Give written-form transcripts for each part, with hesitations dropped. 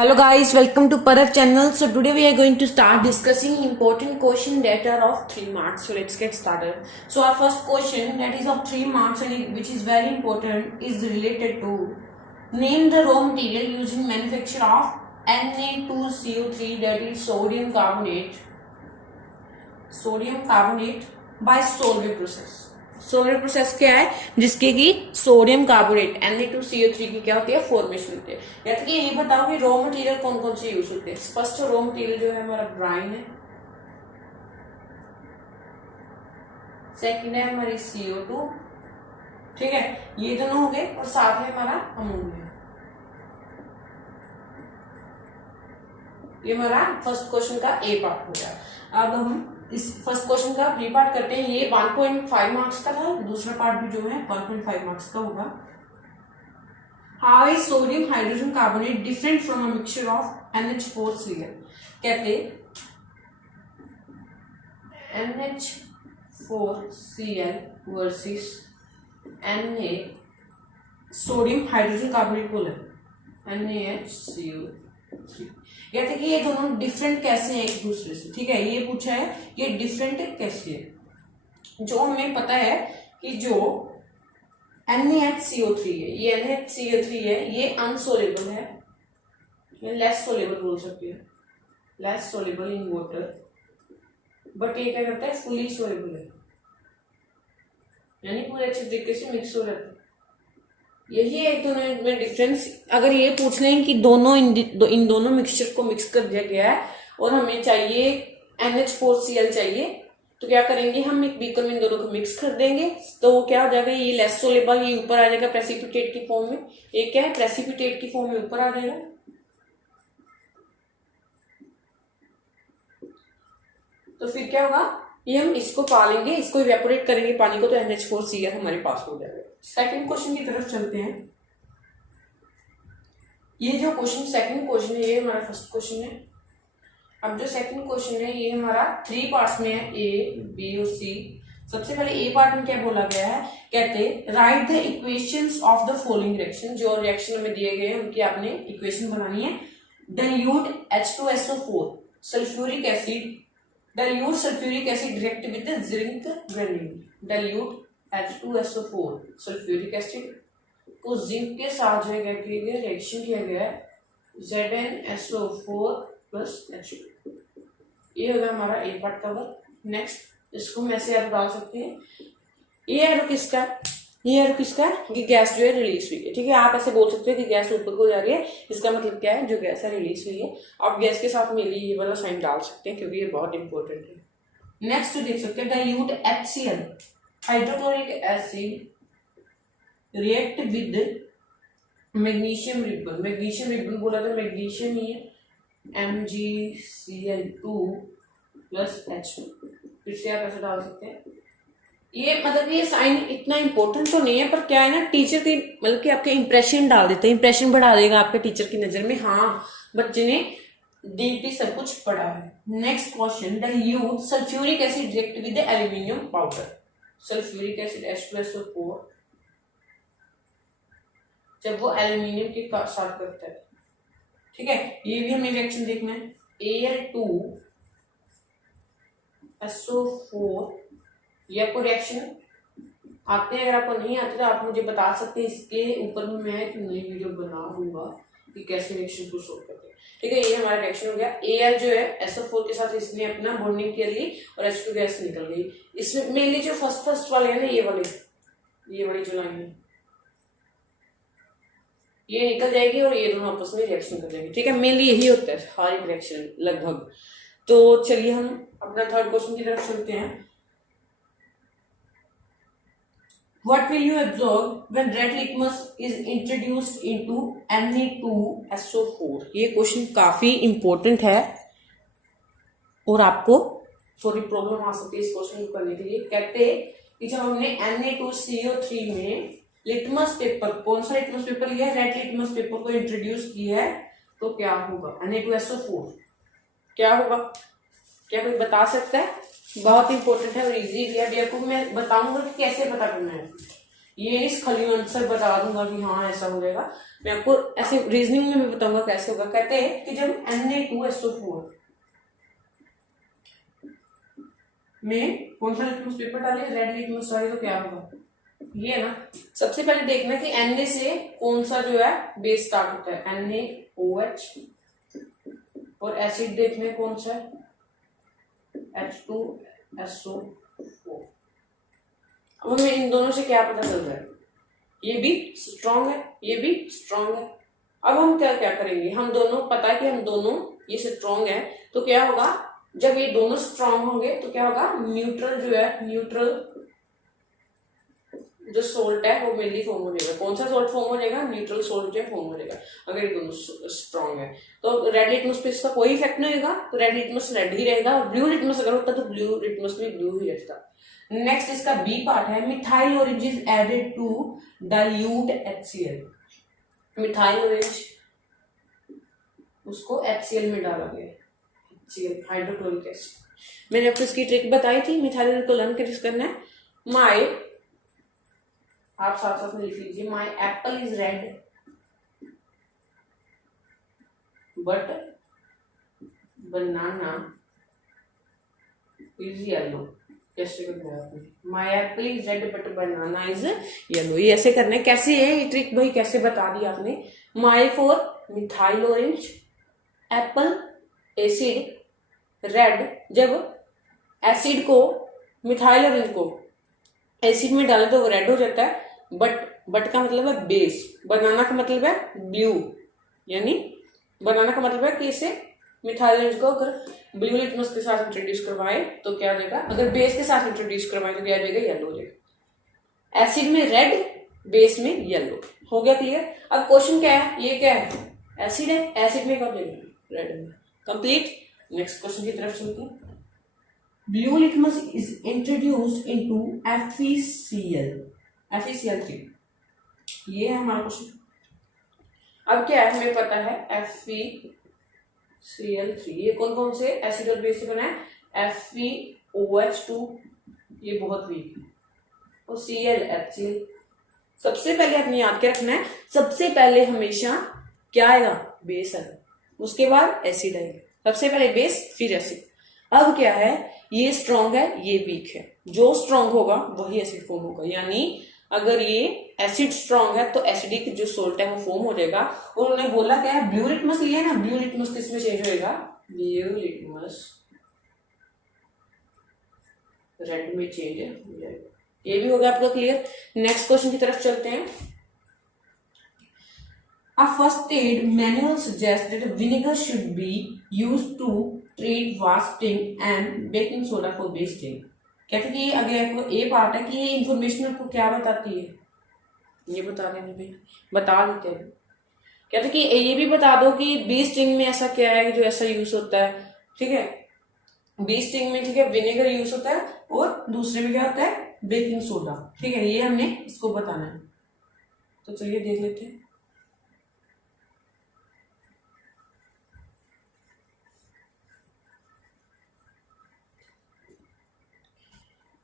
Hello guys, welcome to Parav channel. So today we are going to start discussing important question that are of 3 marks. So let's get started. So our first question that is of 3 marks and which is very important is related to name the raw material used in manufacture of Na2CO3 that is sodium carbonate by Solvay process. Solar process क्या है जिसके की sodium carbonate Na2CO3 की क्या होती है formation होती है। या तो ये बताओ कि रॉ मटेरियल कौन कौन से यूज होते हैं। फर्स्ट रॉ मटेरियल जो है हमारा ब्राइन है, सेकंड है हमारी CO2, ठीक है, ये दोनों हो गए और साथ है हमारा अमोनिया। ये हमारा फर्स्ट क्वेश्चन का ए पार्ट हो गया। अब हम इस फर्स्ट क्वेश्चन का बी पार्ट करते हैं। ये 1.5 मार्क्स का था, दूसरा पार्ट भी जो है 1.5 मार्क्स का होगा। How is sodium hydrogen carbonate different from a mixture of NH4Cl। कहते NH4Cl versus Na sodium hydrogen carbonate बोला NaHCO3। कहते कि ये दोनों डिफरेंट कैसे हैं एक दूसरे से, ठीक है, ये पूछा है ये डिफरेंट कैसे है। जो हमें पता है कि जो NaHCO3 है, ये NaHCO3 है, ये अनसोलेबल है, लेस सोलेबल बोल सकते हैं, less soluble in water, but ये क्या करता है फुली सोलेबल है, यानी पूरे अच्छे तरीके से मिक्स हो जाता है। यही है दोनों में डिफरेंस। अगर ये पूछ लें कि दोनों इन दोनों मिक्सचर को मिक्स कर दिया गया है और हमें चाहिए NH4Cl चाहिए, तो क्या करेंगे हम एक बीकर में इन दोनों को मिक्स कर देंगे, तो वो क्या हो जाएगा, ये लेस सोलेबल, ये ऊपर आ जाएगा प्रेसिपिटेट की फॉर्म में, ये क्या है प्रेसिपिटेट की फॉर्म में ऊपर आ जाएगा। तो फिर क्या होगा, ये हम इसको पालेंगे, इसको इवेपोरेट करेंगे पानी को, तो NH4Cl हमारे पास हो जाएगा। सेकंड क्वेश्चन की तरफ चलते हैं। ये जो क्वेश्चन सेकंड क्वेश्चन है ये हमारा फर्स्ट क्वेश्चन है। अब जो सेकंड क्वेश्चन है ये हमारा 3 पार्ट्स में है, A, B और C। सबसे पहले ए पार्ट में क्या बोला गया है, कहते right the equations of the following reaction. जो रिएक्शन हमें दिए गए हैं उनकी आपने इक्वेशन बनानी है। Dilute H2SO4 sulphuric acid, dilute sulphuric acid react with zinc granule. Dilute H2SO4 sulphuric acid को जिंक के साथ जो है रिएक्शन किया गया है ZnSO4 प्लस H2। ये होगा हमारा ए पार्ट का वर्क। नेक्स्ट इसको हम ऐसे आप डाल सकते हैं, ये एरो किसका, ये एरो किसका, ये गैस जो है रिलीज हुई है, ठीक है। आप ऐसे बोल सकते हैं कि गैस ऊपर को जा रही है, इसका मतलब क्या है जो गैस है रिलीज हुई है। आप गैस के साथ में ये वाला साइन डाल सकते हैं क्योंकि ये बहुत इंपॉर्टेंट है। नेक्स्ट देख सकते हैं dilute HCl hydrochloric acid react with magnesium ribbon. Magnesium ribbon बोला था, मैग्नीशियम ही है, MgCl2 प्लस H2। फिर से आप ऐसे डाल सकते हैं। ये मतलब ये साइन इतना इंपॉर्टेंट तो नहीं है, पर क्या है ना, टीचर की मतलब कि आपके इंप्रेशन डाल देते हैं, इंप्रेशन बढ़ा देगा आपके टीचर की नजर में, हाँ बच्चे ने डीपली सब कुछ पढ़ा है। Next question, dilute sulphuric acid react with aluminium powder. Sulphuric acid H2SO4 जब वो एल्यूमिनियम के साथ करता है, ठीक है, ये भी हमें रिएक्शन देखना है। Al2SO4 ये आपको रिएक्शन आते हैं, अगर आपको नहीं आते तो आप मुझे बता सकते हैं, इसके ऊपर में मैं एक नई वीडियो बना दूंगा कि कैसे रिएक्शन को सोल्व करते हैं, ठीक है। ये हमारा रिएक्शन हो गया। Al जो है SO4 के साथ इसने अपना बॉन्डिंग कर ली और H2 गैस निकल गई। इसमें मेनली जो फर्स्ट वाले है ना, ये वाली जो लाइन है ये निकल जाएगी और ये दोनों आपस में रिएक्शन कर जाएंगे, ठीक है। मेनली यही होता है हर एक रिएक्शन लगभग। तो चलिए हम अपना थर्ड क्वेश्चन की तरफ चलते हैं। What will you absorb when red litmus is introduced into Na2SO4? ये क्वेश्चन काफी इंपॉर्टेंट है और आपको थोड़ी प्रॉब्लम आ सकती है इस क्वेश्चन को करने के लिए। कहते हैं कि जब हमने Na2CO3 में लिटमस पेपर, कौन सा लिटमस पेपर लिया है, रेड लिटमस पेपर को इंट्रोड्यूस किया है, तो क्या होगा, Na2SO4 क्या होगा, क्या कोई बता सकता है? बहुत इंपॉर्टेंट है और इजी भी है। अभी आपको मैं बताऊंगा कि कैसे पता करना है। ये इस खाली आंसर बता दूंगा कि हाँ ऐसा हो जाएगा, मैं आपको ऐसे रीजनिंग में भी बताऊंगा कैसे होगा। कहते हैं कि जब Na2SO4 में कौन सा लिटमस पेपर डाले, रेड लिटमस डाले, तो क्या होगा, ये है ना। सबसे पहले देखना है कि Na से कौन सा जो है बेस स्टार्ट होता है, NaOH, और एसिड देखना है कौन सा है, H2SO4। अब हमें इन दोनों से क्या पता चल रहा है, ये भी स्ट्रांग है, ये भी स्ट्रांग है। अब हम क्या क्या करेंगे, हम दोनों पता है कि हम दोनों ये स्ट्रांग है, तो क्या होगा, जब ये दोनों स्ट्रांग होंगे तो क्या होगा, न्यूट्रल जो है, न्यूट्रल जो सोल्ट है वो मेनली फॉर्म हो जाएगा। कौन सा सोल्ट फॉर्म हो जाएगा, न्यूट्रल सोल्ट जो फॉर्म हो जाएगा अगर ये दोनों स्ट्रांग है। तो रेड लिटमस पे इसका कोई इफेक्ट नहीं होगा, तो रेड लिटमस रेड ही रहेगा, और ब्लू लिटमस अगर होता तो ब्लू लिटमस भी ब्लू ही रहता। नेक्स्ट इसका बी पार्ट है, methyl orange is added to dilute HCl। Methyl orange उसको HCl में डाला गया, HCl हाइड्रोक्लोरिक एसिड। मैंने आपको इसकी ट्रिक बताई थी, मिथाइल ऑरेंज को लर्न कैसे करना है। माय, आप साथ साथ में लिख लीजिए, my Apple is red but banana is yellow. कैसे करना है आपने, my Apple is red but banana is yellow. ये ऐसे करना है, कैसे है ये ट्रिक भाई, कैसे बता दी आपने। My for methyl orange, Apple acid red, जब एसिड को मिथाइल ऑरेंज को एसिड में डाले तो वो रेड हो जाता है, बट का मतलब है बेस, बनाना का मतलब है ब्लू, यानी बनाना का मतलब है कि इसे मिथाइल ऑरेंज को अगर ब्लू लिटमस के साथ इंट्रोड्यूस करवाए तो क्या हो जाएगा, अगर बेस के साथ इंट्रोड्यूस करवाए तो क्या हो जाएगा, येलो हो जाएगा। एसिड में रेड, बेस में येलो। हो गया क्लियर। अब क्वेश्चन क्या है, ये क्या है, एसिड है, एसिड में कब जाएगा, रेड में। कंप्लीट। नेक्स्ट क्वेश्चन की तरफ चलते हैं। Blue litmus is introduced into FeCl, FeCl3। ये है हमारा क्वेश्चन। अब क्या है, हमें पता है FeCl3 ये कौन कौन से एसिड और बेस से बना है, FeOH2 ये बहुत वीक है, और Cl HCl। सबसे पहले आपने याद क्या रखना है, सबसे पहले हमेशा क्या आएगा, बेस आएगा, उसके बाद एसिड आएगा। सबसे पहले बेस फिर एसिड। अब क्या है, ये स्ट्रॉन्ग है, ये वीक है, जो स्ट्रॉन्ग होगा वही एसिड फॉर्म होगा। यानी अगर ये एसिड स्ट्रॉन्ग है तो एसिडिक जो सोल्ट है वो फॉर्म हो जाएगा। और उन्होंने बोला क्या है, ब्लू लिटमस लिया ना, ब्लू लिटमस किस में चेंज होएगा, ब्लू लिटमस रेड में चेंज हो जाएगा। ये भी हो गया आपका क्लियर। नेक्स्ट क्वेश्चन की तरफ चलते हैं। A first aid manual suggests that vinegar should be used to treat wasting and baking soda for basting। कहते हैं कि अगर आपको ए पार्ट है कि ये इंफॉर्मेशन आपको क्या बताती है, ये बता देंगे भाई, बता देते हैं। कहते हैं कि ये भी बता दो कि बेस्टिंग में ऐसा क्या है जो ऐसा यूज होता है, ठीक है। बेस्टिंग में ठीक है विनेगर यूज होता है, और दूसरे में क्या होता है, बेकिंग सोडा, ठीक है। ये हमने इसको बताना है, तो चलिए देख लेते हैं।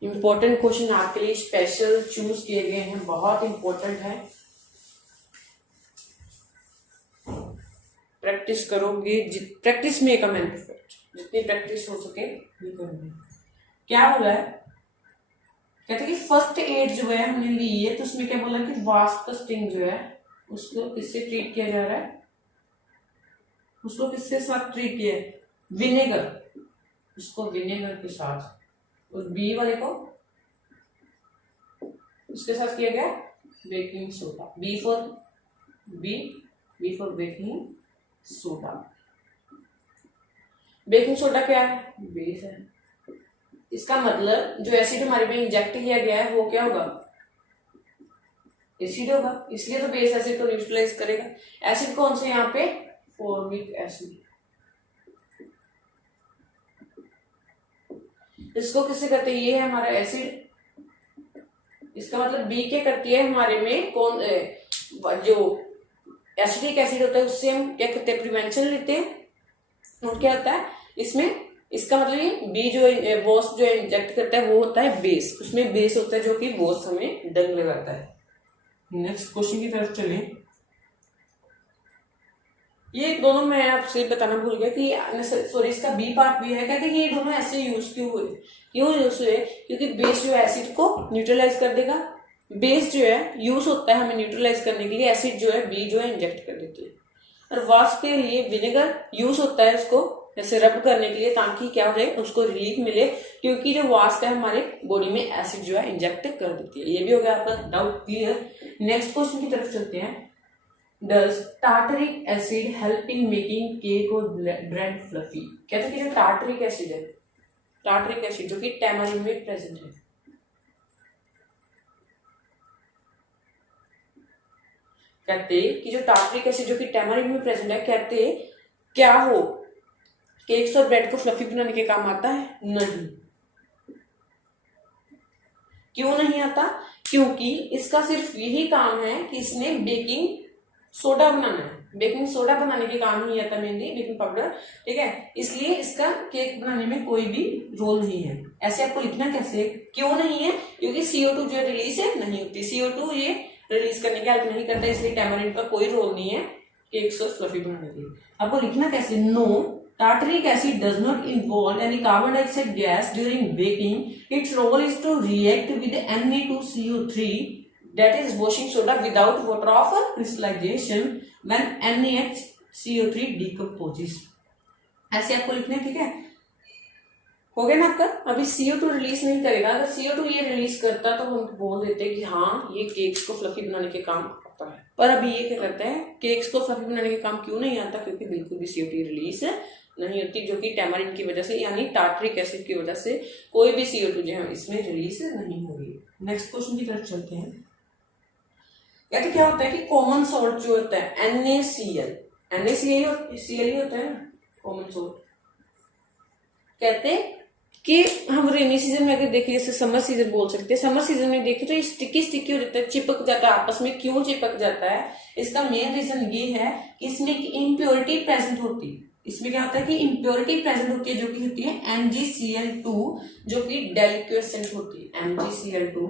इंपॉर्टेंट क्वेश्चन आपके लिए स्पेशल चूज किए गए हैं, बहुत इंपॉर्टेंट है, प्रैक्टिस करोगे, practice make a man perfect, जितनी प्रैक्टिस हो सके भी करोगे। क्या बोला है, कहते कि फर्स्ट एड जो है हमने ली है, तो उसमें क्या बोला कि वास्प स्टिंग जो है उसको किससे ट्रीट किया जा रहा है, उसको किसके साथ ट्रीट किया है, विनेगर, उसको विनेगर के साथ। और बी वाले को उसके साथ किया गया baking soda, B for baking soda. Baking soda क्या है, बेस है। इसका मतलब जो एसिड हमारे में इंजेक्ट किया गया है वो क्या होगा, एसिड होगा, इसलिए तो बेस एसिड को न्यूट्रलाइज करेगा। एसिड कौन से यहाँ पे, फॉर्मिक एसिड। इसको किससे करते हैं, ये है हमारा एसिड। इसका मतलब बी क्या करती है हमारे में, कौन जो एसिडिक एसिड होता है उससे हम क्या करते हैं, प्रिवेंशन लेते हैं। और क्या होता है इसमें, इसका मतलब ये बी जो वॉश जो इंजेक्ट करता है वो होता है बेस, उसमें बेस होता है जो कि वॉश हमें डंग लगाता है। नेक्स्ट क्वेश्चन की तरफ चलें। ये दोनों मैं आपसे बताना भूल गया कि सॉरी इसका बी पार्ट भी है। कहते हैं कि ये दोनों ऐसे यूज क्यों यूज हुए, क्योंकि बेस जो है एसिड को न्यूट्रलाइज कर देगा। बेस जो है यूज होता है हमें न्यूट्रलाइज करने के लिए, एसिड जो है बी जो है इंजेक्ट कर देती है। और वाष्प के लिए विनेगर यूज होता है उसको ऐसे रब करने के लिए, ताकि क्या हो उसको रिलीफ मिले, क्योंकि जो वाष्प है हमारे बॉडी में एसिड जो है इंजेक्ट कर देती है। ये भी हो गया आपका डाउट क्लियर। नेक्स्ट क्वेश्चन की तरफ चलते हैं। Does tartaric acid help in making cake or bread fluffy? कहते हैं कि जो टार्टरिक एसिड है, टार्टरिक एसिड जो कि टैमरिन में प्रेजेंट है, कहते कि जो टार्टरिक एसिड जो कि टैमरिन में प्रेजेंट है, कहते क्या हो केक्स और ब्रेड को फ्लफी बनाने के काम आता है? नहीं। क्यों नहीं आता? क्योंकि इसका सिर्फ यही काम है कि इसने बेकिंग सोडा बनाना है। बेकिंग सोडा बनाने के काम नहीं आता मेनली, बेकिंग पाउडर, ठीक है। इसलिए इसका केक बनाने में कोई भी रोल नहीं है। ऐसे आपको लिखना कैसे, क्यों नहीं है? क्योंकि CO2 जो रिलीज है नहीं होती, CO2 ये रिलीज करने की हेल्प नहीं करता, इसलिए टैमरिन का कोई रोल नहीं है केक्स और फ्लफी बनाने के लिए। आपको लिखना कैसे, no tartaric acid does not involve any carbon dioxide gas during baking. Its role is to react with Na2CO3, that is washing soda, without water of crystallization when NaCO3 decomposes. ऐसे आपको लिखना है, ठीक है। हो गया ना आपका। अभी CO2 रिलीज नहीं करेगा। अगर CO2 ये रिलीज करता तो हम बोल देते कि हाँ ये केक्स को फ्लफी बनाने के काम आता है, पर अभी ये क्या करता है, केक्स को फ्लफी बनाने के काम क्यों नहीं आता? क्योंकि बिल्कुल भी CO2 रिलीज नहीं होती, जो कि टैमरिन की वजह से यानी टार्टरिक एसिड की वजह से कोई भी CO2 जो है इसमें रिलीज नहीं होगी। नेक्स्ट क्वेश्चन की तरफ चलते हैं। कहते क्या होता है कि कॉमन सॉल्ट जो होता है NaCl ही होता है ना कॉमन सॉल्ट। कहते कि हम रेनी सीजन में अगर देखें, जैसे समर सीजन बोल सकते हैं, समर सीजन में देखें तो ये स्टिकी हो जाता है, चिपक जाता है आपस में। क्यों चिपक जाता है? इसका मेन रीजन ये है कि इसमें इम्प्योरिटी प्रेजेंट होती है। इसमें क्या होता है कि इम्प्योरिटी प्रेजेंट होती है, जो कि होती है MgCl2, जो कि डेलिक्वेसेंट होती है MgCl2।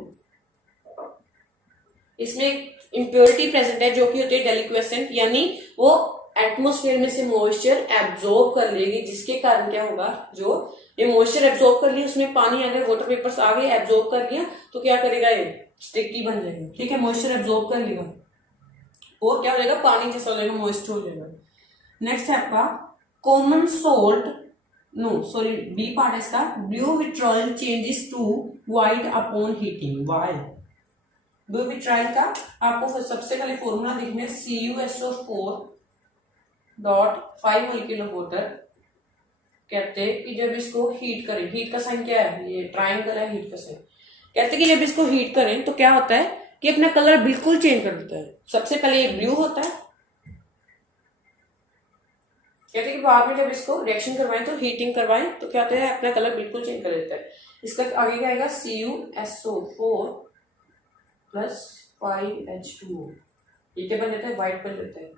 इसमें इम्प्योरिटी प्रेजेंट है जो कि होती है डेलिक्वेसेंट, यानी वो एटमोस्फेयर में से मॉइस्चर एब्जॉर्ब कर लेगी, जिसके कारण क्या होगा, जो ये मॉइस्चर एब्जॉर्ब कर लिया, उसमें पानी आ गया, वाटर पेपर्स आ गए, एब्जॉर्ब कर लिया, तो क्या करेगा, ये स्टिकी बन जाएगा, ठीक है। मॉइस्चर एब्जॉर्ब कर लेगा और क्या हो जाएगा, पानी जैसा हो जाएगा, मॉइस्ट हो जाएगा। नेक्स्ट है आपका common salt, no sorry B part है इसका, blue vitriol changes to white upon heating. Why blue vitriol का आपको सबसे पहले फॉर्मूला देखना है, CuSO4.5 मोलिक्यूल ऑफ वाटर। कहते हैं कि जब इसको हीट करें, हीट का साइन क्या है, ये ट्रायंगल है हीट का साइन। कहते हैं कि जब इसको हीट करें तो क्या होता है कि अपना कलर बिल्कुल चेंज कर देता है। सबसे पहले ये ब्लू होता है, कहते हैं कि बाद में जब इसको रिएक्शन करवाएं तो हीटिंग करवाएं तो क्या होता है, अपना कलर बिल्कुल चेंज कर देता है। इसका आगे क्या आएगा, CuSO4+5H2O। ये क्या बन जाता है, व्हाइट बन जाता है।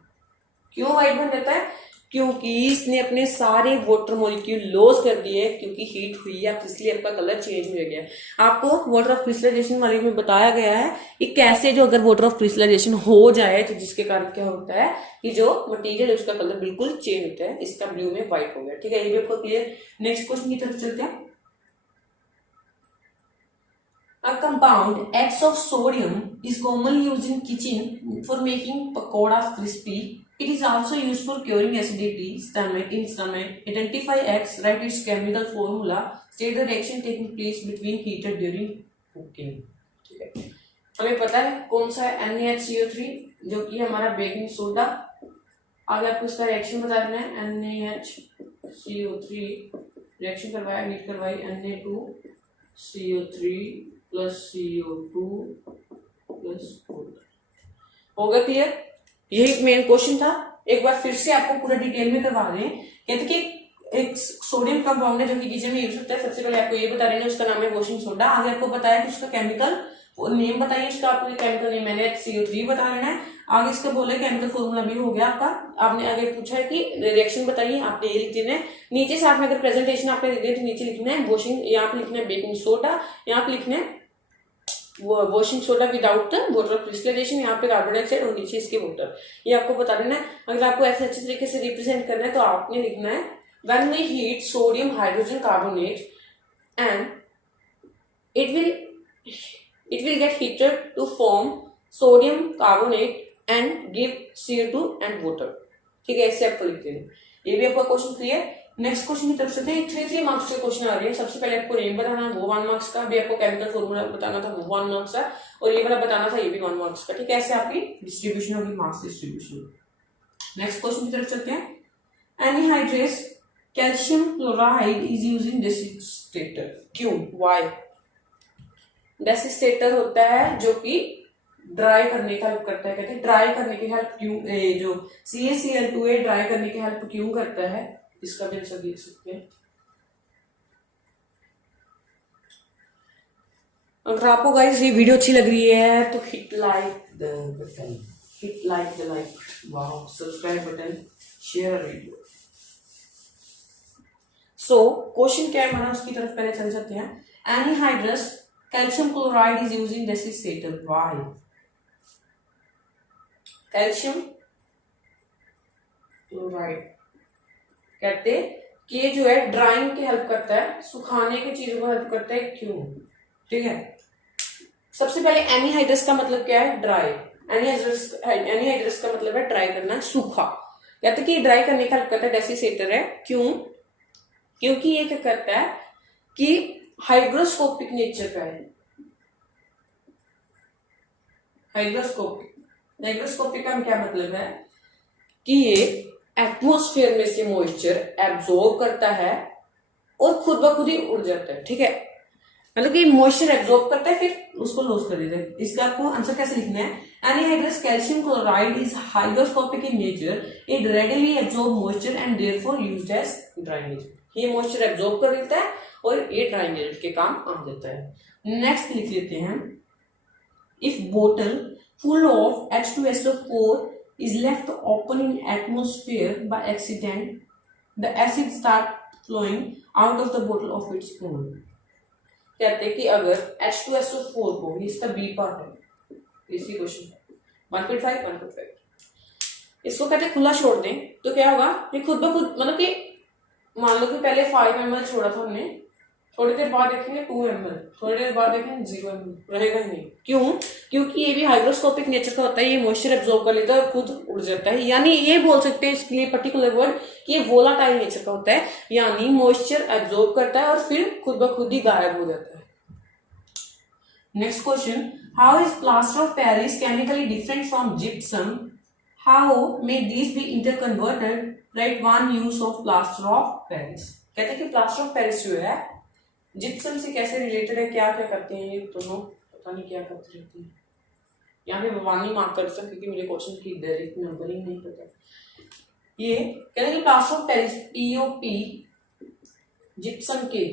क्यों व्हाइट बन जाता है, क्योंकि इसने अपने सारे वाटर मॉलिक्यूल लॉस कर दिए, क्योंकि हीट हुई है, इसलिए आपका कलर चेंज हो गया। आपको वाटर ऑफ क्रिस्टलाइजेशन वाले में बताया गया है कि कैसे जो अगर वाटर ऑफ क्रिस्टलाइजेशन हो जाए तो जिसके कारण क्या होता है कि जो मटेरियल है उसका कलर बिल्कुल चेंज होता है। इसका ब्लू में व्हाइट हो गया, ठीक है, ये भी आपको क्लियर। नेक्स्ट क्वेश्चन की तरफ चलते हैं। A compound X of sodium is commonly used in kitchen for making pakoras crispy. It is also used for curing acidity in stomach. Identify X, write its chemical formula, state the reaction taking place between heated during cooking. ठीक है, हमें पता है कौन सा है, NaCO3 जो कि हमारा बेकिंग सोडा। आगे आपको इसका रिएक्शन बता देना है, NaCO3 रिएक्शन करवाया, हीट करवाई, Na2CO3 plus CO2 plus water. होगा क्लियर? यही मेन क्वेश्चन था। एक बार फिर से आपको पूरा डिटेल में करवा दें। कहते कि एक सोडियम कंपाउंड है जो कि किचन में यूज होता है। सबसे पहले आपको ये बता रहे हैं, उसका नाम है वॉशिंग सोडा। आगे आपको बताया कि उसका केमिकल नेम बताइए, उसका आपको केमिकल नेम NaCO3 बता लेना है। आगे इसका बोले केमिकल फॉर्मूला भी हो गया आपका। आपने आगे पूछा है कि रिएक्शन बताइए, आपने ये लिख देना है। नीचे साथ में अगर प्रेजेंटेशन आपने दे दी तो नीचे लिखना है वॉशिंग, यहाँ पे लिखना है बेकिंग सोडा, यहाँ पे लिखना है washing soda without the water of crystallisation, यहाँ पे कार्बन डाइऑक्साइड और नीचे इसके वाटर, ये आपको बता देना है। अगर आपको ऐसे अच्छे तरीके से रिप्रेजेंट करना है तो आपने लिखना है when we heat sodium hydrogen carbonate and it will get heated to form sodium carbonate and give CO2 and water। ठीक है, ऐसे आपको लिख देना। ये भी आपका क्वेश्चन क्लियर। नेक्स्ट क्वेश्चन की तरफ से 3 मार्क्स के क्वेश्चन आ रहे हैं। सबसे पहले आपको नेम बताना है, वो 1 मार्क्स का। अभी आपको केमिकल फॉर्मूला बताना था, वो 1 मार्क्स का। और ये वाला बताना था, ये भी 1 मार्क्स का। ठीक है, ऐसे आपकी डिस्ट्रीब्यूशन होगी, मार्क्स डिस्ट्रीब्यूशन। नेक्स्ट क्वेश्चन की तरफ चलते हैं। Anhydrous calcium chloride is used in desiccator, क्यों, व्हाई? डेसिस्टेटर होता है जो कि ड्राई करने का हेल्प करता है। कहते हैं ड्राई करने की हेल्प क्यों, जो CaCl2 ड्राई करने की हेल्प क्यों करता है, इसका भी आंसर देख सकते हैं। अगर आपको गाइस ये वीडियो अच्छी लग रही है तो hit like the button, hit like the like, wow, subscribe button, share video. So question क्या है हमारा, उसकी तरफ पहले चल जाते हैं। Anhydrous calcium chloride is used in desiccator, why? Calcium chloride कहते कि ये जो है ड्राइंग की हेल्प करता है, सुखाने की चीजों को हेल्प करता है, क्यों? ठीक है, सबसे पहले एनीहाइड्रस का मतलब क्या है, ड्राई। एनीहाइड्रस का मतलब है ड्राई करना, सूखा। कहते कि ड्राई करने का हेल्प करता है, डेसिस्टेटर है, क्यों? क्योंकि ये क्या करता है कि हाइग्रोस्कोपिक नेचर का है। हाइग्रोस्कोपिक का क्या मतलब है कि ये एटमॉस्फेयर में से मॉइस्चर एब्जॉर्ब करता है और खुद ब खुद ही उड़ जाता है। ठीक है, मतलब कि मॉइस्चर एब्जॉर्ब करता है फिर उसको लॉस कर देता है। इसका आपको आंसर कैसे लिखना है, anhydrous calcium chloride is hygroscopic in nature, it readily absorb moisture and therefore used as drying agent. ये मॉइस्चर एब्जॉर्ब कर देता है और ये ड्राइंग एजेंट के काम आ जाता है। नेक्स्ट लिख लेते हैं, इफ बोतल full of H2SO4 is left open in atmosphere by accident, the acid start flowing out of the bottle of its own। कहते हैं कि अगर H2SO4 को, इसका बी पार्ट है, इसी क्वेश्चन 1.5 इसको कहते हैं खुला छोड़ दें तो क्या होगा, ये खुद ब खुद, मतलब कि मान लो कि पहले 5 ml छोड़ा था हमने, थोड़ी देर बाद देखेंगे 2 ml, थोड़ी देर बाद देखेंगे 0 ml, रहेगा ही नहीं। क्यों? क्योंकि ये भी हाइग्रोस्कोपिक नेचर का होता है, ये मॉइस्चर एब्जॉर्ब कर लेता है और खुद उड़ जाता है। यानी ये बोल सकते हैं इसके लिए पर्टिकुलर वर्ड कि ये वोलाटाइल नेचर का होता है, यानी मॉइस्चर एब्जॉर्ब करता है और फिर खुद ब खुद ही गायब हो जाता है। Next question, how is plaster of Paris chemically different from gypsum, how may this be interconverted, write one use of plaster of Paris. कहते हैं कि प्लास्टर ऑफ पेरिस जो है जिप्सम से कैसे रिलेटेड है, क्या क्या करते हैं ये दोनों, पता नहीं क्या करते रहते हैं। यहाँ पे भवानी मार्क कर सकते क्योंकि मुझे क्वेश्चन की डायरेक्ट नंबरिंग नहीं पता। ये कहते हैं कि plaster of Paris POP gypsum के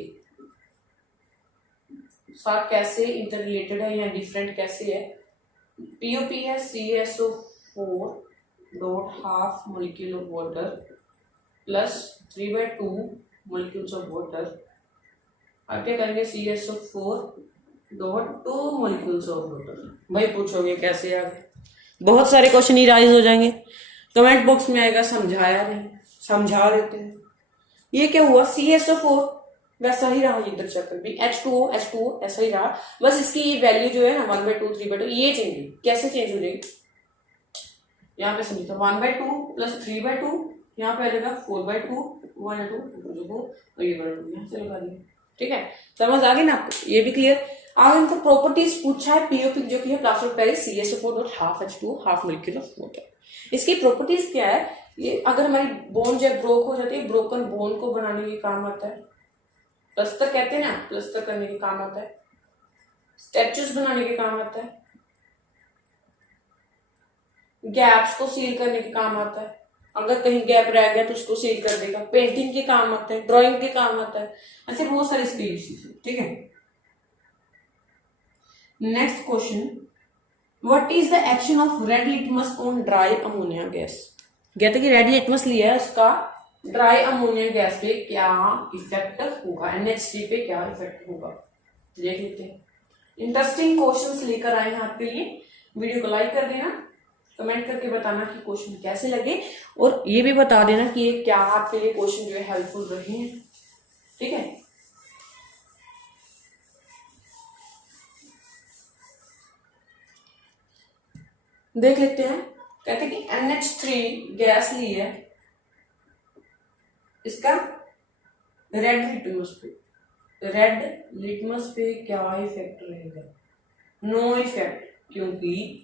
साथ कैसे इंटर रिलेटेड है या डिफरेंट कैसे है। POP है CaSO4 dot half molecule of water plus 3/2 molecules of water, अब क्या करेंगे CaSO4 dot 2 molecules of water. भाई पूछोगे कैसे यार, बहुत सारे क्वेश्चन ही राइज हो जाएंगे, कमेंट बॉक्स में आएगा समझाया नहीं, समझा देते हैं। ये क्या हुआ, CaSO4 वैसा ही रहा, इधर चक्कर भी H2O ऐसा ही रहा, बस इसकी ये वैल्यू जो है ना 1/2 3/2 ये चेंज हुई। कैसे चेंज हो जाएगी, यहाँ पे समझिए 1/2 प्लस 3/2, यहाँ पे आ जाएगा 4/2 1/2 और ये 1/2 यहाँ से लगा दिया। ठीक है, समझ आ गई ना आपको, ये भी क्लियर। आगे इनका प्रॉपर्टीज पूछा है, POP जो कि है plaster of Paris CaSO4 dot half H2O half molecule of water. इसकी प्रॉपर्टीज क्या है, ये अगर हमारी बोन जब ब्रोक हो जाती है, ब्रोकन बोन को बनाने के काम आता है, प्लस्तर कहते हैं ना, प्लस्तर करने के काम आता है, स्टैचूज बनाने के काम आता है, गैप्स को सील करने के काम आता है, अगर कहीं गैप रह गया तो उसको सील कर देगा, पेंटिंग के काम आता है, ड्राइंग के काम आता है, ऐसे बहुत सारे इसके यूजेस है। ठीक है, next question, what is the action of red litmus on dry ammonia gas. कहते कि रेड लिटमस लिया है, उसका ड्राई अमोनिया गैस पे क्या इफेक्ट होगा, NH3 पे क्या इफेक्ट होगा, देख लेते हैं। इंटरेस्टिंग क्वेश्चंस लेकर आए हैं आपके लिए। वीडियो को लाइक कर देना, कमेंट करके बताना कि क्वेश्चन कैसे लगे, और ये भी बता देना कि ये क्या आपके लिए क्वेश्चन जो है हेल्पफुल रहे हैं। ठीक है, देख लेते हैं। कहते हैं कि NH3 गैस ली है, इसका रेड लिटमस पे क्या इफेक्ट रहेगा? नो इफेक्ट, क्योंकि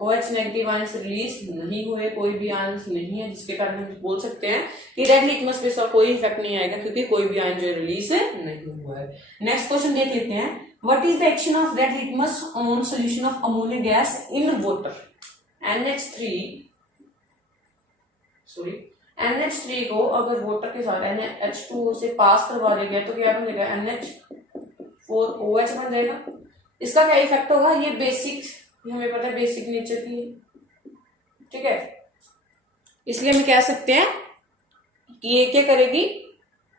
OH नेगेटिव आयंस रिलीज नहीं हुए, कोई भी आयंस नहीं है, जिसके कारण हम बोल सकते हैं कि रेड लिटमस पे इसका कोई इफेक्ट नहीं आएगा, क्योंकि कोई भी आयन जो है रिलीज नहीं हुआ है। नेक्स्ट क्वेश्चन देख लेते हैं। What is the action of red litmus on solution of ammonia gas in water? NH3 को अगर वाटर के साथ NH2 से पास करवा दिया गया तो क्या बनेगा? NH4OH बन जाएगा। इसका क्या इफेक्ट होगा? ये बेसिक, हमें पता है बेसिक नेचर की है, ठीक है, इसलिए हम कह सकते हैं कि ये क्या करेगी?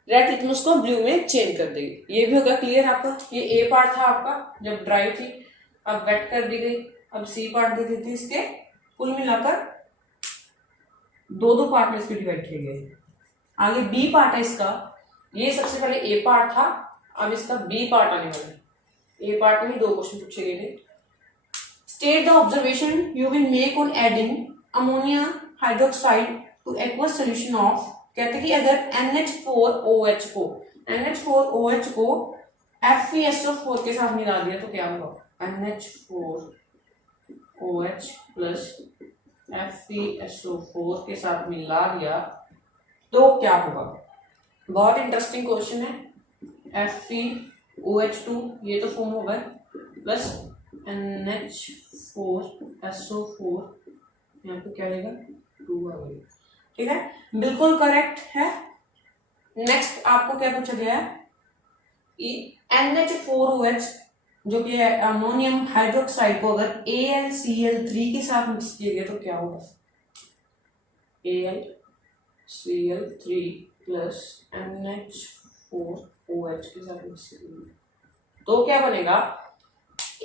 रेड लिटमस को ब्लू में चेंज कर देगी। ये भी होगा क्लियर आपका। ये ए पार्ट था आपका जब ड्राई थी, अब वेट कर दी गई, अब सी पार्ट दे दी थी। इसके कुल मिलाकर दो पार्ट में इसके डिवाइड किए गए। आगे बी पार्ट है इसका। ये सबसे पहले ए पार्ट था, अब इसका बी पार्ट आने वाला है। ए पार्ट में ही 2 क्वेश्चन पूछे गए थे। State the observation you will make on adding ammonia hydroxide two aqueous solution of. कहते हैं कि अगर NH4OH को FeSO4 के साथ मिला दिया तो क्या होगा? NH4OH प्लस FeSO4 के साथ मिला दिया तो क्या होगा? बहुत इंटरेस्टिंग क्वेश्चन है। FeOH2 ये तो फॉर्म होगा, प्लस NH4SO4, यहाँ पे क्या रहेगा? 2 आ गई। ठीक है, बिल्कुल करेक्ट है। नेक्स्ट आपको क्या पूछा गया है कि NH4OH जो कि है अमोनियम हाइड्रोक्साइड को अगर AlCl3 के साथ मिक्स किया गया तो क्या होगा? AlCl3 प्लस NH4OH के साथ मिक्स किया गया तो क्या बनेगा?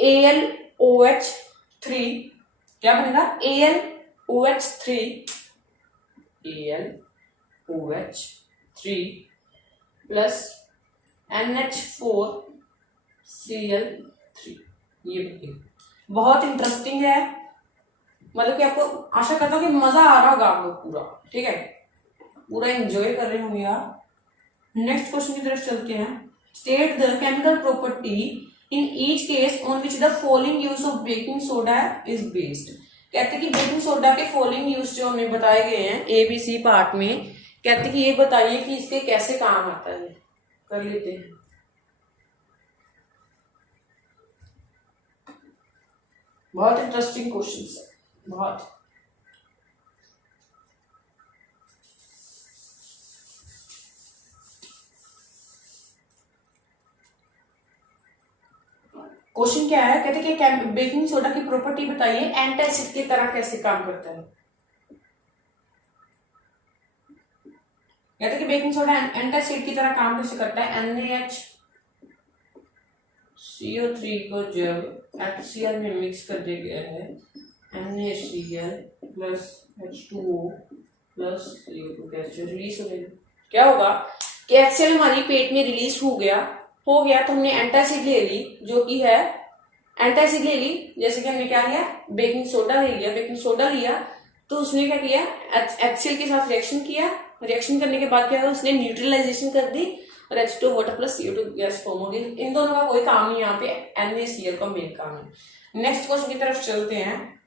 AlOH3 क्या बनेगा? AlOH3 प्लस NH4Cl3 ये बनेगा। बहुत इंटरेस्टिंग है, मतलब कि आपको आशा करता हूँ कि मजा आ रहा होगा आप लोग पूरा। ठीक है, पूरा एंजॉय कर रहे होंगे आप। नेक्स्ट क्वेश्चन की तरफ चलते हैं। State the chemical property in each case on which the following use of baking soda is based. कहते हैं कि बेकिंग सोडा के फॉलोइंग यूज जो हमें बताए गए हैं ABC पार्ट में, कहते हैं कि ये बताइए कि इसके कैसे काम आता है। कर लेते हैं। बहुत इंटरेस्टिंग क्वेश्चन है, बहुत। क्वेश्चन क्या है? कहते हैं कि बेकिंग सोडा की प्रॉपर्टी बताइए, एंटासिड की तरह कैसे काम करता है। कहते हैं कि बेकिंग सोडा एंटासिड की तरह काम कैसे करता है। NaCO3 को जब HCl में मिक्स कर दिया गया है, NaCl plus H2O plus CO2 gas जो रिलीज हो गई, क्या होगा कि HCl हमारी पेट में रिलीज हो गया तो हमने एंटासिड ले ली, जो कि है एंटासिड ले ली। जैसे कि हमने क्या लिया? बेकिंग सोडा ले लिया। बेकिंग सोडा लिया तो उसने क्या किया? HCl के साथ रिएक्शन किया। रिएक्शन करने के बाद क्या हुआ? उसने न्यूट्रलाइजेशन कर दी और H2 water plus CO2 gas form हो गई। इन दोनों का कोई काम नहीं, यहाँ पे NaCl का मेन काम है। नेक्स्ट क्वेश्चन की तरफ चलते हैं।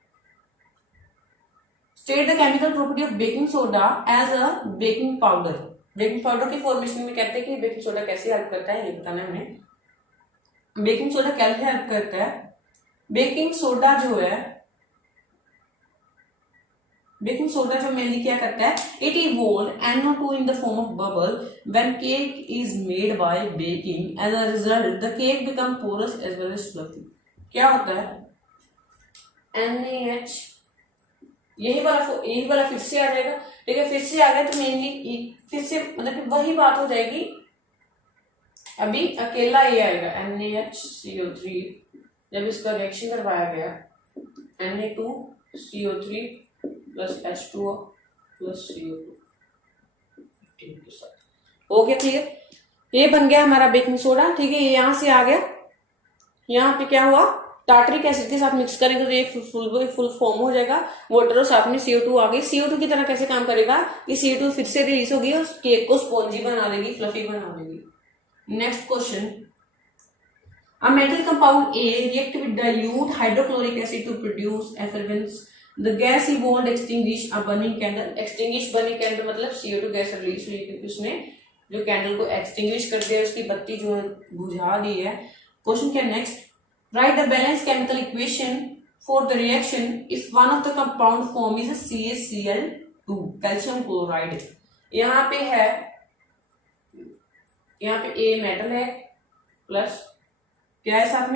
State the chemical property of baking soda as a baking powder. Baking powder की फॉर्मेशन में कहते हैं कि बेकिंग सोडा कैसे हेल्प करता है, ये बताना है हमें। बेकिंग सोडा कैसे हेल्प करता है? बेकिंग सोडा जो मेनली क्या करता है? It evolve NO2 in the form of bubble when cake is made by baking. As a result the cake become porous as well as fluffy. क्या होता है? NaH, यही वाला फिर से आ जाएगा। ठीक है, फिर से आ गया तो मेनली फिर से मतलब कि वही बात हो जाएगी। अभी अकेला ये आएगा NaHCO3, जब इसका रिएक्शन करवाया गया Na2CO3 plus H2O plus CO2 के साथ, हो गया क्लियर। ये बन गया हमारा बेकिंग सोडा, ठीक है। ये यहाँ से आ गया, यहाँ पे क्या हुआ, टार्टरिक एसिड के साथ मिक्स करेंगे तो ये फुल फॉर्म हो जाएगा। वाटर और साथ में CO2 आ गई। CO2 की तरह कैसे काम करेगा कि CO2 फिर से रिलीज होगी और केक को स्पॉन्जी बना देगी, फ्लफी बना देगी। Next question, a metal compound A react with dilute hydrochloric acid to produce effervescence. The gas evolved extinguish a burning candle. Extinguish burning candle मतलब CO2 गैस रिलीज हुई क्योंकि उसने जो कैंडल को एक्सटिंग्विश कर दिया, उसकी बत्ती जो है बुझा दी है। क्वेश्चन क्या next, right the balance chemical equation for the reaction if one of the compound form is CaCl2 calcium chloride. यहाँ पे है, यहाँ पे A मेटल है प्लस क्या है साथ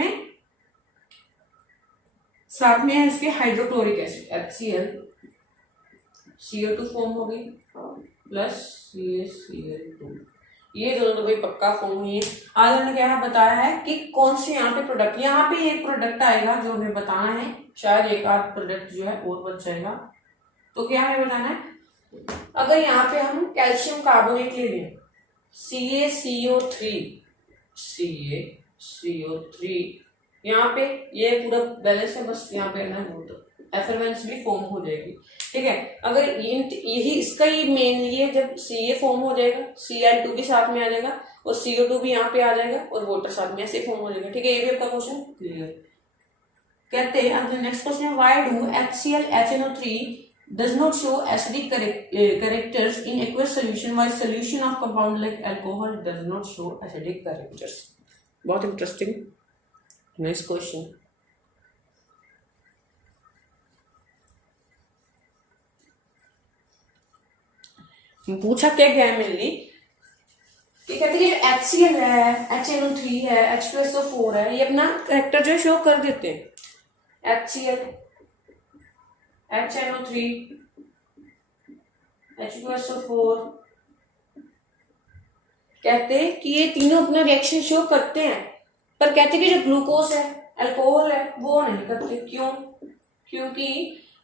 में है इसके hydrochloric acid HCl, CO2 form होगी प्लस CaCl2, ये दोनों तो भाई पक्का फॉर्म हुई है। आज हमने क्या बताया है कि कौन से यहाँ पे प्रोडक्ट, यहाँ पे एक प्रोडक्ट आएगा जो हमें बताना है, शायद एक आध प्रोडक्ट जो है और बच जाएगा। तो क्या हमें बताना है, अगर यहाँ पे हम कैल्शियम कार्बोनेट ले लें CaCO3 यहाँ पे ये पूरा बैलेंस है, बस यहाँ पे ना हो तो एफरवेंस भी फॉर्म हो जाएगी, ठीक है। अगर यही इसका ही मेनली है, जब Ca फॉर्म हो जाएगा Cl2 भी साथ में आ जाएगा और CO2 भी यहाँ पे आ जाएगा और वाटर साथ में ऐसे फॉर्म हो जाएगा, ठीक है। ये भी आपका क्वेश्चन क्लियर। कहते हैं अब नेक्स्ट क्वेश्चन है, why do HCl does not show acidic characters in aqueous solution while solution of compound like alcohol does not show acidic characters। बहुत इंटरेस्टिंग। नेक्स्ट क्वेश्चन, पूछा क्या गया है मेनली कि कहते हैं जो HCl है, HNO3 है, H2SO4 है, ये अपना कैरेक्टर जो शो कर देते हैं। HCl, HNO3, H2SO4 कहते हैं कि ये तीनों अपना रिएक्शन शो करते हैं, पर कहते हैं कि जो ग्लूकोज है, अल्कोहल है, वो नहीं करते। क्यों? क्योंकि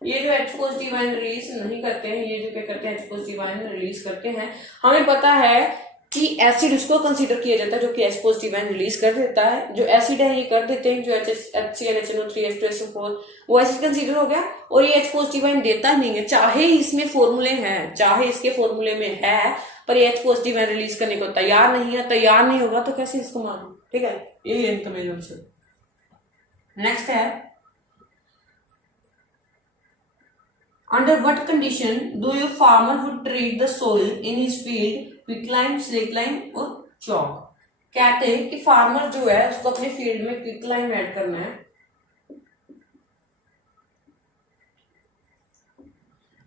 ये जो H पॉजिटिव आयन रिलीज नहीं करते हैं, ये जो क्या करते हैं H पॉजिटिव आयन रिलीज करते हैं। हमें पता है कि एसिड उसको कंसीडर किया जाता है जो कि H पॉजिटिव आयन रिलीज कर देता है। जो एसिड है ये कर देते हैं, जो HCl, HNO3, H2SO4 वो एसिड कंसीडर हो गया और ये H पॉजिटिव आयन देता नहीं है, चाहे इसमें फॉर्मूले हैं, चाहे इसके फॉर्मूले में है, पर ये H पॉजिटिव आयन रिलीज करने को तैयार नहीं है। तैयार नहीं होगा तो कैसे इसको मानो, ठीक है। यही इनका मेन आंसर। नेक्स्ट है, under what condition do you farmer would treat the soil in his field quicklime, slakelime और chalk। कहते हैं कि फार्मर जो है उसको अपने फील्ड में क्विकलाइम ऐड करना है।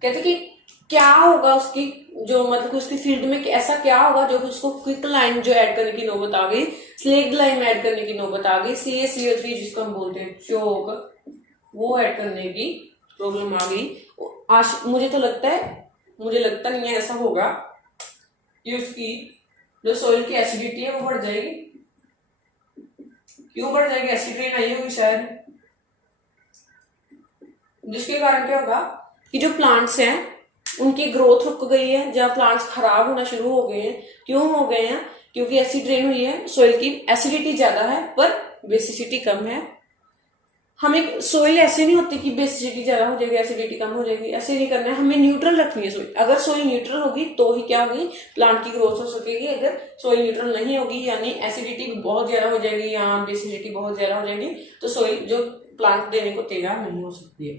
कहते कि क्या होगा उसकी जो मतलब उसकी फील्ड में ऐसा क्या होगा जो उसको क्विकलाइम जो ऐड करने की नौबत आ गई, स्लेगलाइम ऐड करने की नौबत आ गई, CaCO3 जिसको हम बोलते हैं चौक, वो ऐड करने की प्रॉब्लम आ गई। मुझे लगता नहीं है ऐसा होगा कि उसकी जो सॉइल की एसिडिटी है वो बढ़ जाएगी। क्यों बढ़ जाएगी? एसिड रेन आई होगी शायद, जिसके कारण क्या होगा कि जो प्लांट्स हैं उनकी ग्रोथ रुक गई है, जहाँ प्लांट्स खराब होना शुरू हो गए हैं। क्यों हो गए हैं? क्योंकि एसिड रेन हुई है, सॉइल की एसिडिटी ज्यादा है पर बेसिसिटी कम है। हमें सोइल ऐसे नहीं होती कि बेसिसिटी ज्यादा हो जाएगी, एसिडिटी कम हो जाएगी, ऐसे नहीं करना है। हमें न्यूट्रल रखनी है सोइल। अगर सोइल न्यूट्रल होगी तो ही क्या होगी, प्लांट की ग्रोथ हो सकेगी। अगर सोइल न्यूट्रल नहीं होगी यानी एसिडिटी बहुत ज्यादा हो जाएगी या बेसिसिटी बहुत ज्यादा हो जाएगी तो सोइल जो प्लांट देने को तैयार नहीं हो सकती है।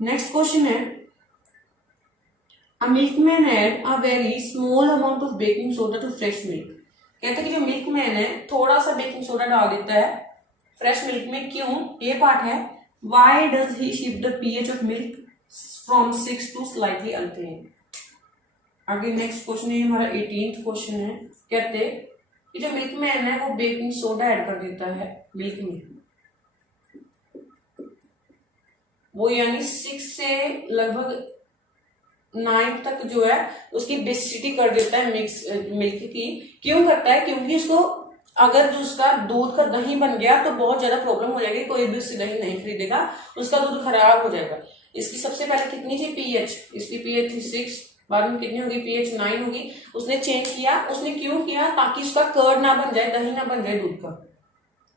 नेक्स्ट क्वेश्चन है, a milkman add a very small amount of baking soda to fresh milk. कहते हैं कि जो मिल्कमैन है थोड़ा सा बेकिंग सोडा डाल देता है फ्रेश मिल्क में। क्यों? ये पार्ट है, why does he shift the pH of milk from 6 to slightly alkaline. आगे नेक्स्ट क्वेश्चन है हमारा 18th क्वेश्चन है। कहते कि जो मिल्कमैन है वो बेकिंग सोडा ऐड कर देता है मिल्क में, वो यानी 6 से लगभग 9 तक जो है उसकी बेसिसिटी कर देता है मिक्स मिल्क की। क्यों करता है? क्योंकि उसको अगर जो उसका दूध का दही बन गया तो बहुत ज्यादा प्रॉब्लम हो जाएगी, कोई भी उससे दही नहीं खरीदेगा, उसका दूध खराब हो जाएगा। इसकी सबसे पहले कितनी थी पीएच, इसकी पीएच थी 6, बाद में कितनी होगी पीएच 9 होगी। उसने चेंज किया, उसने क्यों किया? ताकि उसका कर्ड ना बन जाए, दही ना बन जाए दूध का।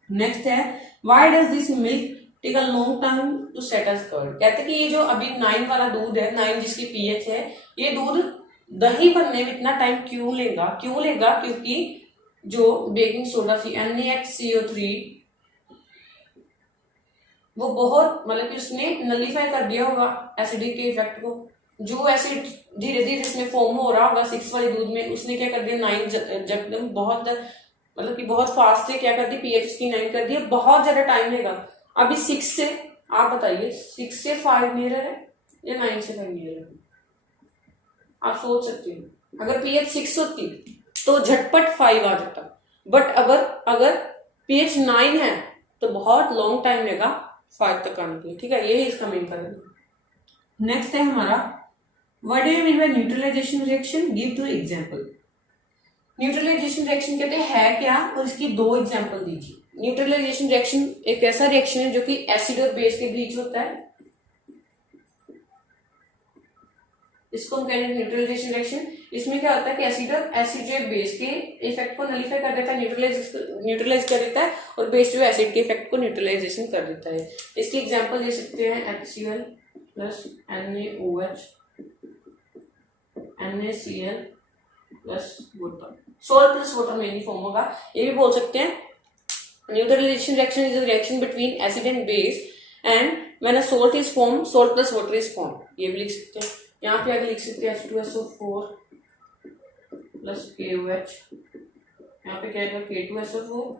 नेक्स्ट है why does this milk take a long time to set as curd. कहते कि ये जो अभी 9 वाला दूध है, 9 जिसकी पीएच है, ये दूध दही बनने में इतना टाइम क्यों लेगा? क्योंकि जो बेकिंग सोडा थी NaHCO3 वो बहुत मतलब कि उसने नलीफाई कर दिया होगा एसिडिक के इफेक्ट को। जो एसिड धीरे धीरे इसमें फॉर्म हो रहा होगा 6 वाले दूध में, उसने क्या कर दिया 9 जब बहुत मतलब कि बहुत फास्ट से क्या कर दी पीएच इसकी 9 कर दी, बहुत ज्यादा टाइम लेगा। अभी 6 से आप बताइए 6 से 5 नियरर है या 9 से 5 नियरर है? आप सोच सकते हो अगर पीएच 6 होती तो झटपट 5 आ जाता, बट अगर पीएच 9 है तो बहुत लॉन्ग टाइम लेगा 5 तक आने के लिए। ठीक है, यही इसका मेन कारण है। नेक्स्ट है हमारा what do you mean by neutralisation reaction, give 2 example. Neutralisation reaction कहते हैं है क्या और इसकी 2 एग्जांपल दीजिए। न्यूट्रलाइजेशन रिएक्शन एक ऐसा रिएक्शन है जो कि एसिड और बेस के बीच होता है, इसको हम कहते हैं न्यूट्रलाइजेशन रिएक्शन। इसमें क्या होता है कि एसिड जो बेस के इफेक्ट को नलीफाई कर देता है, न्यूट्रलाइज कर देता है, और बेस जो एसिड के इफेक्ट को न्यूट्रलाइजेशन कर देता है। इसकी एग्जांपल दे सकते हैं HCl plus NaOH NaCl plus water, salt plus water mainly form होगा। ये भी बोल सकते हैं neutralisation reaction is a reaction between acid and base and when a salt is form salt plus water is form. ये भी लिख सकते हैं। यहाँ पे आगे लिख सकते हैं H2SO4 प्लस KOH, यहाँ पे क्या है K2SO4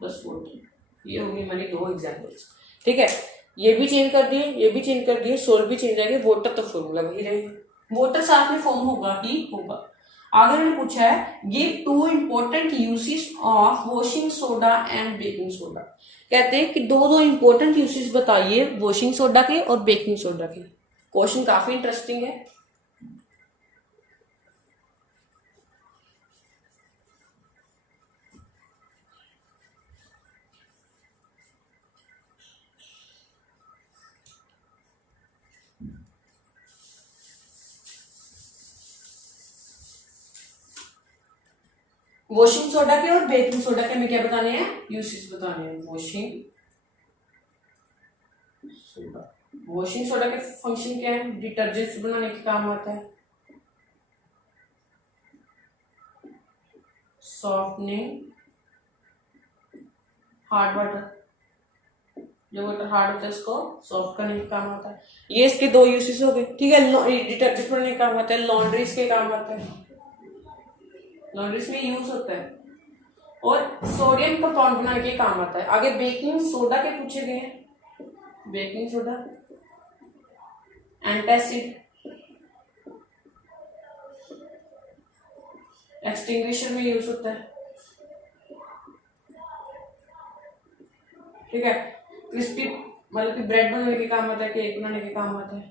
प्लस वाटर। ये होगी हमारी 2 एग्जांपल्स। ठीक है, ये भी चेंज कर दिए, सोल्ट भी चेंज आएंगे, वाटर तो फॉर्मूला वही रहेगा, वाटर साथ में फॉर्म होगा ही होगा। आगे मैंने पूछा है give 2 important usage of washing soda and baking soda. कहते हैं कि 2 इंपॉर्टेंट यूसेज बताइए वॉशिंग सोडा के और बेकिंग सोडा के। क्वेश्चन काफी इंटरेस्टिंग है। वॉशिंग सोडा के और बेकिंग सोडा के हमें क्या बताने हैं? यूसेज बताने हैं। वॉशिंग सोडा के फंक्शन क्या है? डिटर्जेंट्स बनाने के काम आता है, सॉफ्टनिंग हार्ड वाटर, जो वाटर हार्ड होता है उसको सॉफ्ट करने के काम आता है। ये इसके 2 यूसेज हो गए। ठीक है, डिटर्जेंट बनाने के काम आता है, लॉन्ड्रीज के काम आता है, लॉन्ड्रीज में यूज होता है, और सोडियम कंपाउंड बनाने के काम आता है। आगे बेकिंग सोडा के पूछे गए हैं। बेकिंग सोडा एंटासिड, एक्सटिंग्विशर में यूज होता है। ठीक है, क्रिस्पी मतलब कि ब्रेड बनाने के काम आता है, केक बनाने के काम आता है,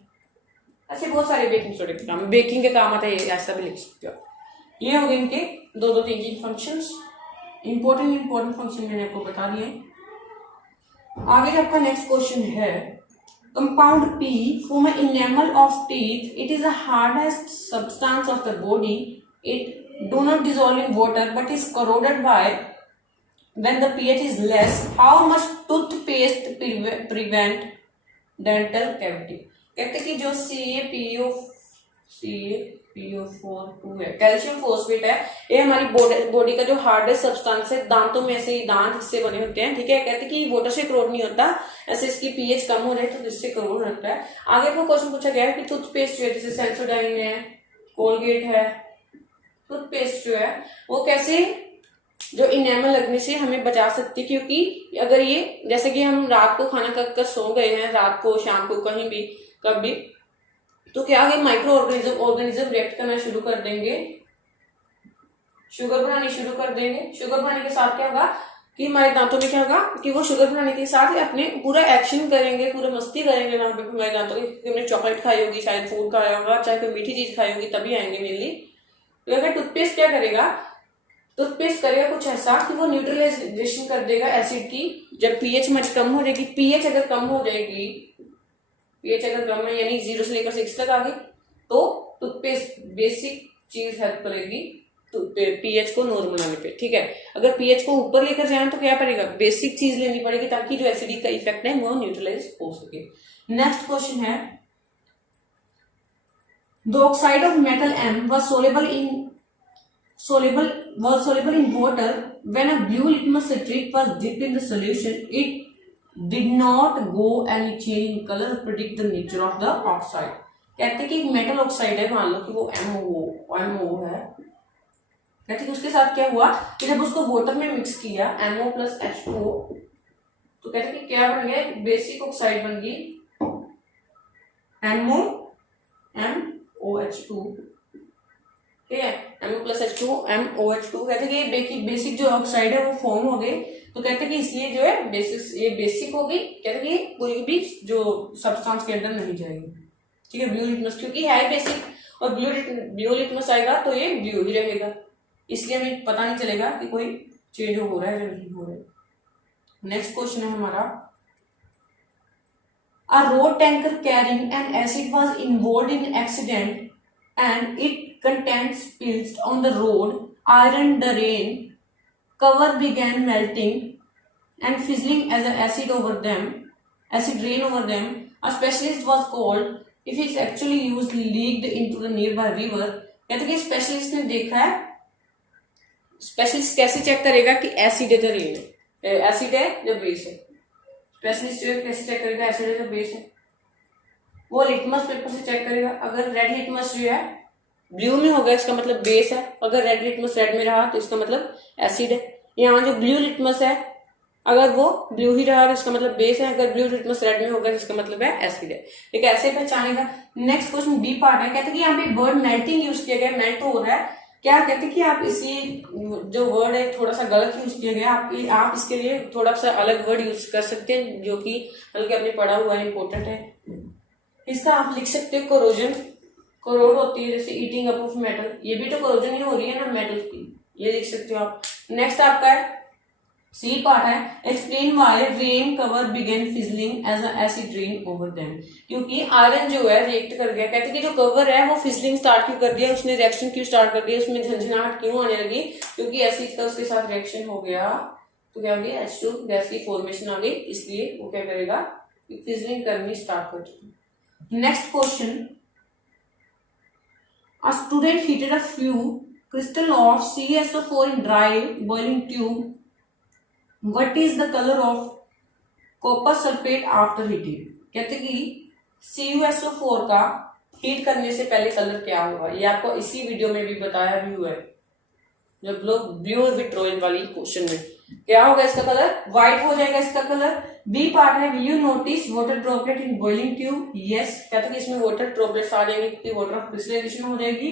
ऐसे बहुत सारे बेकिंग सोडा के काम, बेकिंग के काम आता है, ऐसा भी लिख सकते हो। ये हो गए इनके 2-3 फंक्शंस। इंपॉर्टेंट फंक्शन मैंने आपको बता दिए। आगे आपका नेक्स्ट क्वेश्चन है compound P form an enamel of teeth. It is the hardest substance of the body. It do not dissolve in water but is corroded by when the pH is less. How much toothpaste prevent dental cavity? कहते कि जो CaPO4 है, calcium phosphate है, ये हमारी body का जो hardest substance है, दांतों में ऐसे दांत इससे बने होते हैं। ठीक है, कहते कि वाटर से क्रोड नहीं होता, ऐसे इसकी पीएच कम हो जाए तो इससे क्रोड होता है। आगे को क्वेश्चन पूछा गया है कि टूथपेस्ट जो है जैसे सेंसोडाइन है, कोलगेट है, टूथपेस्ट जो है वो कैसे जो इनेमल लगने से हमें बचा सकती है, क्योंकि अगर ये जैसे कि हम रात को खाना खाकर सो गए हैं, रात को शाम को कहीं भी कभी, तो क्या आगे माइक्रो ऑर्गेनिज्म रिएक्ट करना शुरू कर देंगे, शुगर बनानी शुरू कर देंगे। शुगर बनाने के साथ क्या होगा कि हमारे दांतों में क्या होगा कि वो शुगर बनाने के साथ ही अपने पूरा एक्शन करेंगे, पूरा मस्ती करेंगे वहां पे हमारे दांतों की, क्योंकि हमने चॉकलेट खाई होगी, शायद फूड खाया होगा, चाहे कोई मीठी चीज खाई होगी, तभी आएंगे मेनली। तो अगर टूथपेस्ट क्या करेगा, टूथपेस्ट करेगा कुछ ऐसा कि वो न्यूट्रलाइजेशन कर देगा एसिड की। जब पीएच हमारी कम हो जाएगी, पीएच अगर कम हो जाएगी, पीएच अगर कम है यानी 0 से लेकर 6 तक आ गई, तो टूथपेस्ट बेसिक चीज हेल्प करेगी तो पीएच को नॉर्मल बनाने पे, ठीक है। अगर पीएच को ऊपर लेकर जाए तो क्या पड़ेगा, बेसिक चीज लेनी पड़ेगी ताकि जो एसिडिक का इफेक्ट है वो न्यूट्रलाइज हो सके। नेक्स्ट क्वेश्चन है, the oxide of metal M was soluble in water when a blue litmus strip was dipped in the solution. It did not go any change in color. Predict the nature of the oxide. कहते हैं कि एक metal oxide है, मान लो कि वो MO है, कहते हैं उसके साथ क्या हुआ कि जब उसको वाटर में मिक्स किया MO + H2O, तो कहते हैं कि क्या बन गया, बेसिक ऑक्साइड बन गई MOH2, ठीक है, MO + H2O MOH2। कहते हैं कि बेसिक जो ऑक्साइड है वो फॉर्म हो गए, तो कहते हैं कि इसलिए जो है ये बेसिक हो गई, कहते हैं कि कोई भी जो सब्सटेंस के अंदर नहीं जाएगी, ठीक है। ब्लू लिटमस क्योंकि है बेसिक और ब्लू लिटमस आएगा तो ये ब्लू ही रहेगा, इसलिए हमें पता नहीं चलेगा कि कोई चेंज हो रहा है या नहीं हो रहा है। नेक्स्ट क्वेश्चन है हमारा, a road tanker carrying an acid was involved in accident and it contents spilled on the road. Iron drain cover began melting and fizzling as an acid rain over them. A specialist was called. If it actually used leaked into the nearby river. कहते हैं कि specialist ने देखा है, specialist कैसे check करेगा कि acid है या रेन है, एसिड है या बेस है। स्पेशलिस्ट जो है कैसे चेक करेगा एसिड है या बेस है, वो लिटमस पेपर से चेक करेगा। अगर रेड लिटमस जो है ब्लू में होगा इसका मतलब बेस है, अगर रेड लिटमस रेड में रहा तो इसका मतलब एसिड है। यहाँ जो ब्लू लिटमस है अगर वो ब्लू ही रहा तो इसका मतलब बेस है, अगर ब्लू लिटमस रेड में होगा तो इसका मतलब है एसिड है, ठीक है, ऐसे पहचानेगा। नेक्स्ट क्वेश्चन बी पार्ट है, कहते हैं कि यहाँ पे वर्ड मेल्टिंग यूज किया गया, मेल्ट हो रहा है, क्या कहते हैं कि आप इसी जो वर्ड है थोड़ा सा गलत यूज किया गया, आप इसके लिए थोड़ा सा अलग वर्ड यूज कर सकते हैं जो कि हल्के आपने पढ़ा हुआ है, इंपॉर्टेंट है। इसका आप लिख सकते हो कोरोजन, कोरोड होती है जैसे ईटिंग अप ऑफ मेटल, ये भी तो कोरोजन ही हो रही है ना मेटल की, ये लिख सकते हो आप। नेक्स्ट आपका है सी पार्ट है, explain why rain cover begin fizzling as acid rain over them. क्योंकि आयरन जो है रिएक्ट कर गया, कहते हैं कि जो कवर है वो फिजलिंग स्टार्ट क्यों कर दिया, उसने रिएक्शन क्यों स्टार्ट कर दिया, उसमें झंझनाहट क्यों आने लगी, क्योंकि एसिड का उसके साथ रिएक्शन हो गया तो क्या हो गया H2 गैस की फॉर्मेशन आ गई, इसलिए वो क्या करेगा फिजलिंग करनी स्टार्ट कर देगी। Next question, a student heated a few crystal of CaSO4 in dry boiling tube. What is the color of copper sulfate after heating? कहते कि CuSO4 का हीट करने से पहले कलर क्या होगा, ये आपको इसी वीडियो में भी बताया भी हुआ है, जब लोग ब्लू विट्रोल वाली क्वेश्चन में क्या होगा इसका कलर, व्हाइट हो जाएगा इसका कलर। बी पार्ट है, will you notice water droplet in boiling tube, yes, कहते कि इसमें वाटर ड्रॉपलेट्स आ जाएंगे क्योंकि वाटर ऑफ क्रिस्टलाइजेशन हो जाएगी।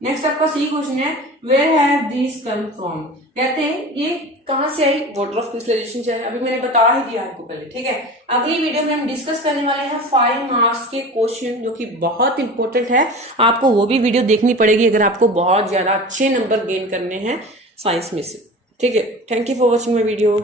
नेक्स्ट आपका सी क्वेश्चन है, where have these come from, कहते हैं ये कहां से आई, वाटर ऑफ क्रिस्टलाइजेशन से, अभी मैंने बता ही दिया आपको पहले, ठीक है। अगली वीडियो में हम डिस्कस करने वाले हैं 5 मार्क्स के क्वेश्चन जो कि बहुत इंपॉर्टेंट है, आपको वो भी वीडियो देखनी पड़ेगी अगर आपको बहुत ज्यादा अच्छे नंबर गेन करने हैं साइंस में से, ठीक है। Thank you for watching my video.